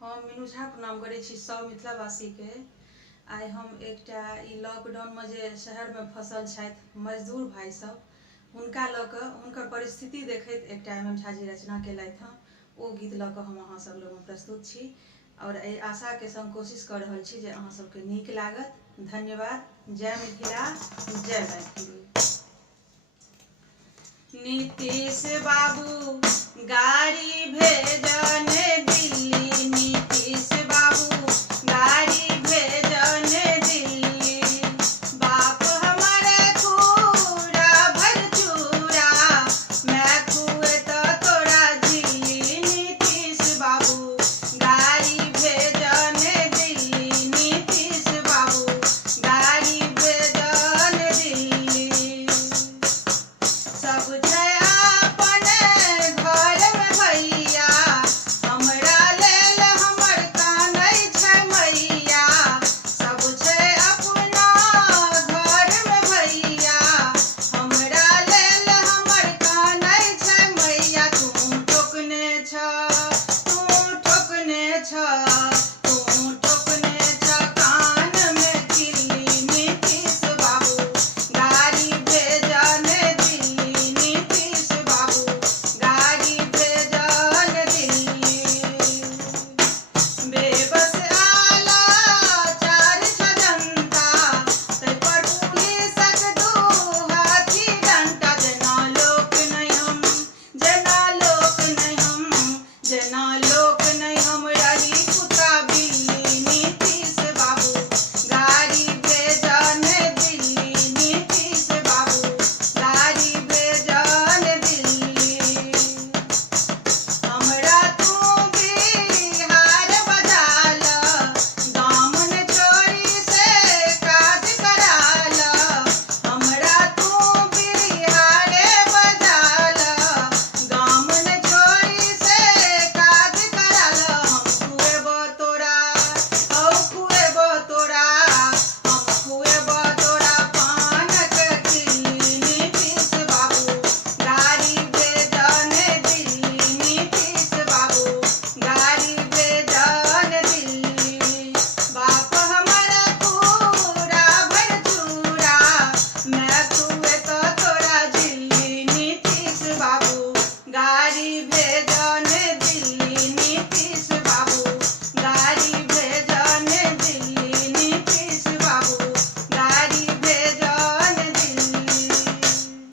हम मीनू झा प्रणाम करै छी सब मिथिलावासीके। आइ हम एकटा लॉकडाउनमे जे शहरमे फंसल छथि मजदूर भाई सब, हुनका लऽ कऽ हुनकर परिस्थिति देखैत एकटा एम एम झा जी रचना केलथि हँ। ओ गीत लऽ कऽ हम अहाँ सब लगमे प्रस्तुत छी और एहि आशाके संग कोशिश कऽ रहल छी जे अहाँ सबके नीक लागत। धन्यवाद। जय मिथिला, जय मैथिली। नीतीश बाबू गाड़ी भेजने दिल्ली, नीतीश बाबू गाड़ी भेजने दिल्ली। बाप हमारे खूरा भर चूरा, मैं खुए तो तोड़ा झिल्ली। नीतीश बाबू गाड़ी भेजने दिल्ली, नीतीश बाबू गाड़ी भेजने दिल्ली। सब छै अपने घर में भैया, हमरा लेल हमर कानै छै मैया। सब छै अपना घर में भैया, हमरा लेल हमर कानै छै मैया। तू ठोकने छ, तू ठोकने छ, तू ठोकने छ कान में किल्ली। नीतीश बाबू गाड़ी भेजने दिल्ली, नीतीश बाबू गाड़ी भेजने दिल्ली। बेबस आला चार छ जनता, तै पर पुलिसक दू हाथी डंटा। जेना लोक नहि हम, जेना लोक नहि हम, जेना लोक नहि